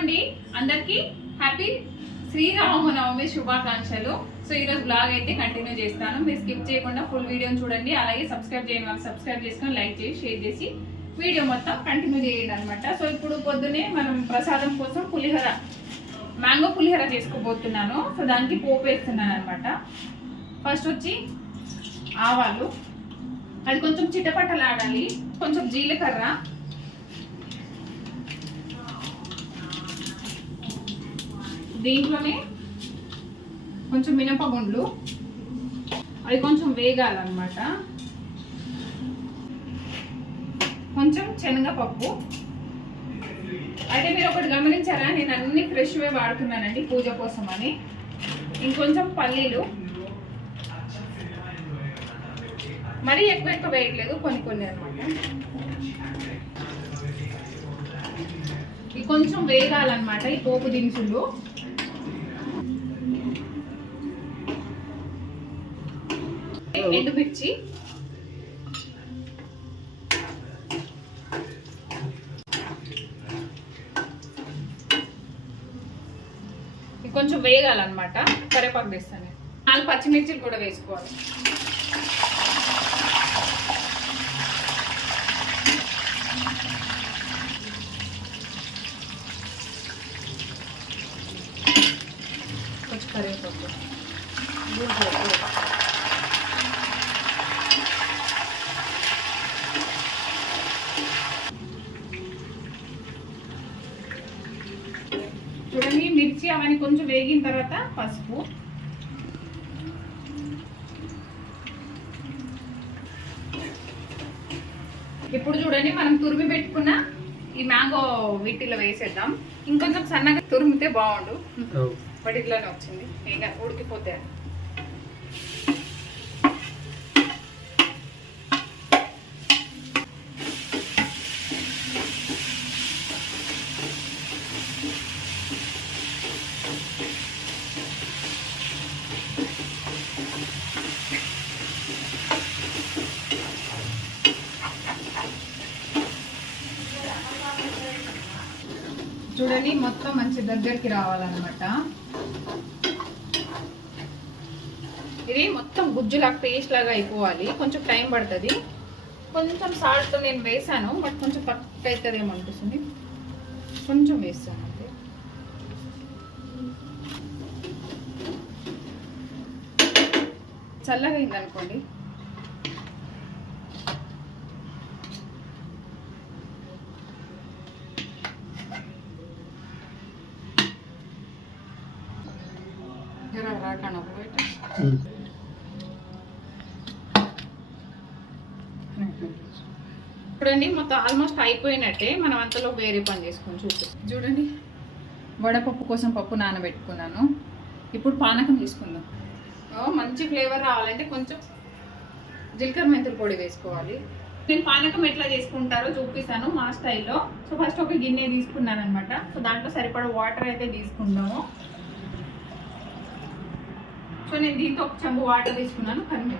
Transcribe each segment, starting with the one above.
అండి అందరికి హ్యాపీ శ్రీరామనవమి శుభాకాంక్షలు. సో ఈరోజు బ్లాగ్ అయితే కంటిన్యూ చేస్తాను. మీరు స్కిప్ చేయకుండా ఫుల్ వీడియోని చూడండి. అలాగే సబ్స్క్రైబ్ చేయని వాళ్ళు సబ్స్క్రైబ్ చేసుకొని లైక్ చేసి షేర్ చేసి వీడియో మొత్తం కంటిన్యూ చేయండి అనమాట సో ఇప్పుడు పొద్దునే మనం ప్రసాదం కోసం పులిహోర మ్యాంగో పులిహోర చేసుకోబోతున్నాను. సో దానికి పోపు వేస్తున్నాను అనమాట ఫస్ట్ వచ్చి ఆవాలు. అది కొంచెం చిటపటలాడాలి. కొంచెం జీలకర్ర. దీంట్లోనే కొంచెం మినపగుండ్లు. అవి కొంచెం వేగాలన్నమాట. కొంచెం శనగపప్పు. అయితే మీరు ఒకటి గమనించారా? నేను అన్ని ఫ్రెష్వే వాడుతున్నానండి పూజ కోసం అని ఇంకొంచెం పల్లీలు. మరీ ఎక్కువ ఎక్కువ వేయట్లేదు కొన్ని కొన్ని అనమాట ఇది కొంచెం వేగాలన్నమాట ఈ పోపు దినుసులు. ఎండుమిర్చి. కొంచెం వేగాలన్నమాట. కరేపాకు వేస్తాను. నాలుగు పచ్చిమిర్చిలు కూడా వేసుకోవాలి కొంచెం కరివేపాకు చూడండి మిర్చి అవన్నీ కొంచెం వేగిన తర్వాత పసుపు. ఇప్పుడు చూడండి మనం తురిమి పెట్టుకున్న ఈ మ్యాంగో వీటిలో వేసేద్దాం. ఇంకొంచెం సన్నగా తురిమితే బాగుండు. బట్ ఇట్లానే వచ్చింది. ఇంకా ఉడికిపోతే చూడండి మొత్తం మంచి దగ్గరికి రావాలన్నమాట. ఇది మొత్తం గుజ్జులాగా పేస్ట్ లాగా అయిపోవాలి. కొంచెం టైం పడుతుంది. కొంచెం సాల్ట్ నేను వేసాను బట్ కొంచెం పక్క అవుతుందేమో అనిపిస్తుంది. కొంచెం వేస్తాను అంతే. చల్లగా అయింది జర రాకన బయట చూడండి మొత్తం ఆల్మోస్ట్ అయిపోయినట్టే మనం అంతలో వేరే పని చేసుకొని చూసి చూడండి వడపప్పు కోసం పప్పు నానబెట్టుకున్నాను. ఇప్పుడు పానకం తీసుకుందాం. మంచి ఫ్లేవర్ రావాలంటే కొంచెం జీలకర్ర మెంతుల పొడి వేసుకోవాలి. నేను పానకం ఎట్లా చేసుకుంటారో చూపిస్తాను మా స్టైల్లో సో ఫస్ట్ ఒక గిన్నె తీసుకున్నాను అనమాట సో దాంట్లో సరిపడా వాటర్ అయితే తీసుకుందాము. సో నేను దీంతో ఒక చెంబు వాటర్ తీసుకున్నాను కన్ను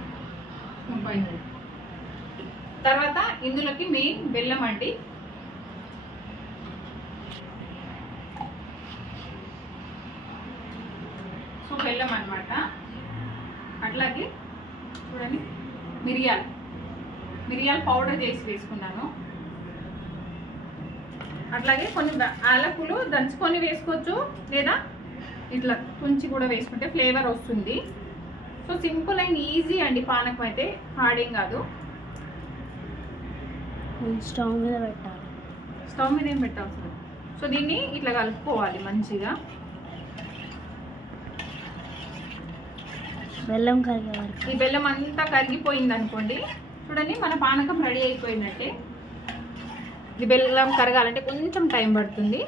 తర్వాత ఇందులోకి మెయిన్ బెల్లం అండి. సో బెల్లం అనమాట అట్లాగే చూడండి మిరియాలు. మిరియాలు పౌడర్ చేసి వేసుకున్నాను. అట్లాగే కొన్ని ఆలకులు దంచుకొని వేసుకోవచ్చు లేదా ఇట్లా తుంచి కూడా వేసుకుంటే ఫ్లేవర్ వస్తుంది. సో సింపుల్ అండ్ ఈజీ అండి పానకం అయితే. హార్డ్ కాదు. స్టవ్ మీద పెట్టాలి. స్టవ్ మీద ఏం పెట్టాల్సిన సో దీన్ని ఇట్లా కలుపుకోవాలి మంచిగా. బెల్లం కరిగే ఈ బెల్లం అంతా కరిగిపోయింది అనుకోండి. చూడండి మన పానకం రెడీ అయిపోయినట్టే ఈ బెల్లం కరగాలంటే కొంచెం టైం పడుతుంది.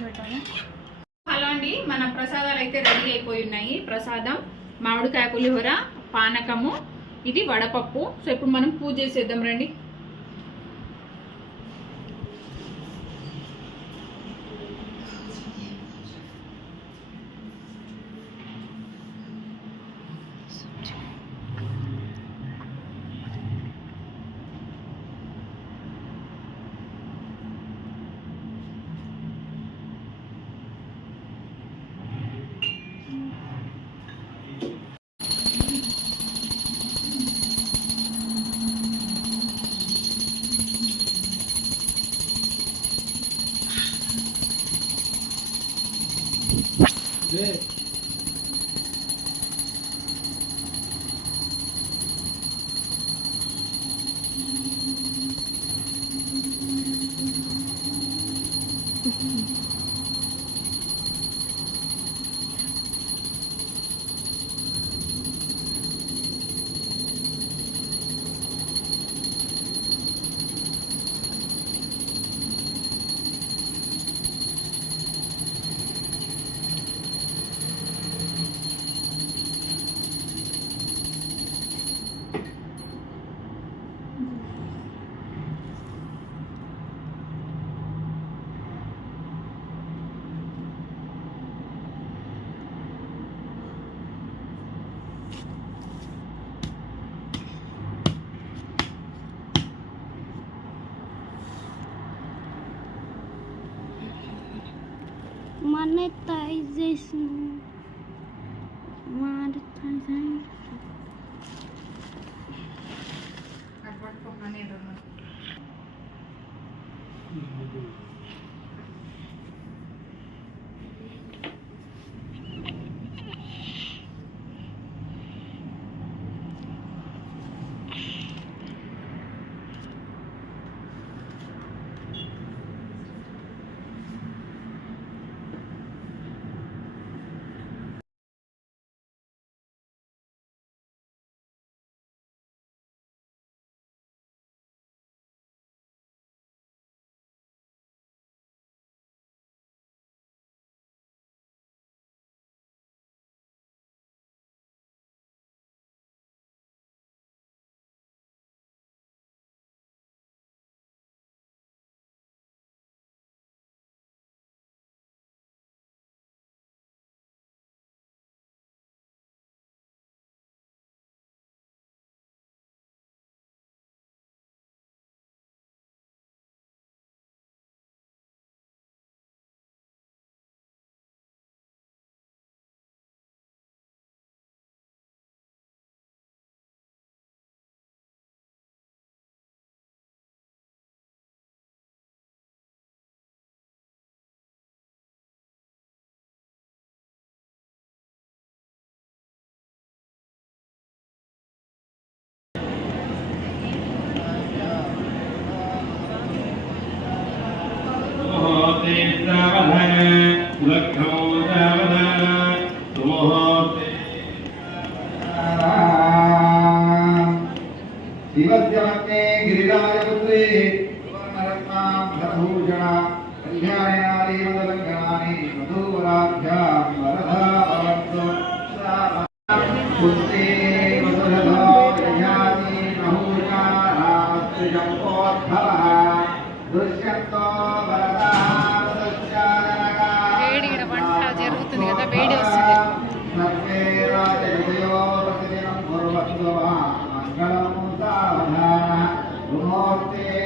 హలో అండి మన ప్రసాదాలు అయితే రెడీ అయిపోయి ఉన్నాయి. ప్రసాదం మామిడికాయ పులిహోర పానకము ఇది వడపప్పు. సో ఇప్పుడు మనం పూజ చేసేద్దాం రండి. 네. monetization. Monetization. I've worked for money, don't know. Mm-hmm. Let go of the Lord,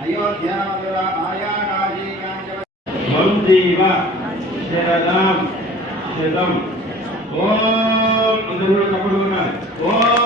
Ayodhya త్వం శరదాం శతం ఓం అందరూ కూడా తప్పుడు ఉన్నారు ఓం